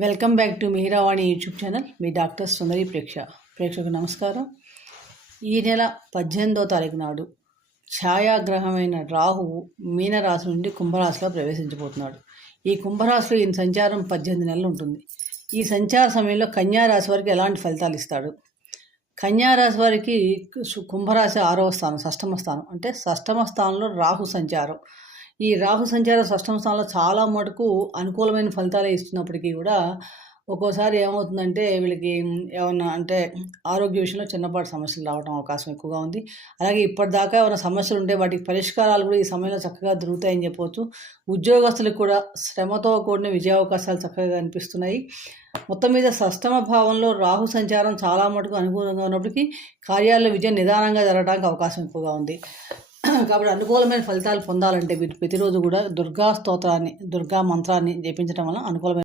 Welcome back to Mihiravani YouTube channel. Me doctor Sundari ప్రేక్ష. ప్రేక్షకు నమస్కారం. ఈ నెల పద్దెనిమిదో తారీఖు నాడు ఛాయాగ్రహమైన రాహువు మీనరాశి నుండి కుంభరాశిలో ప్రవేశించబోతున్నాడు. ఈ కుంభరాశిలో ఈయన సంచారం పద్దెనిమిది నెలలు ఉంటుంది. ఈ సంచార సమయంలో కన్యారాశి వారికి ఎలాంటి ఫలితాలు ఇస్తాడు? కన్యారాశి వారికి కుంభరాశి ఆరవ స్థానం షష్టమ స్థానం. అంటే షష్టమ స్థానంలో రాహు సంచారం. ఈ రాహు సంచారం షష్టమ స్థానంలో చాలా మటుకు అనుకూలమైన ఫలితాలే ఇస్తున్నప్పటికీ కూడా ఒక్కోసారి ఏమవుతుందంటే వీళ్ళకి ఏమన్నా అంటే ఆరోగ్య విషయంలో చిన్నపాటి సమస్యలు రావడం అవకాశం ఎక్కువగా ఉంది. అలాగే ఇప్పటిదాకా ఏమైనా సమస్యలు ఉంటే వాటికి పరిష్కారాలు కూడా ఈ సమయంలో చక్కగా దొరుకుతాయని చెప్పవచ్చు. ఉద్యోగస్తులకు కూడా శ్రమతో కూడిన విజయావకాశాలు చక్కగా కనిపిస్తున్నాయి మొత్తం మీద షష్టమ భావంలో రాహు సంచారం చాలా మటుకు అనుకూలంగా ఉన్నప్పటికీ కార్యాలయ విజయం నిదానంగా జరగడానికి అవకాశం ఎక్కువగా ఉంది. కాబట్టి అనుకూలమైన ఫలితాలు పొందాలంటే వీటి ప్రతిరోజు కూడా దుర్గా స్తోత్రాన్ని దుర్గా మంత్రాన్ని జపించడం వల్ల అనుకూలమైన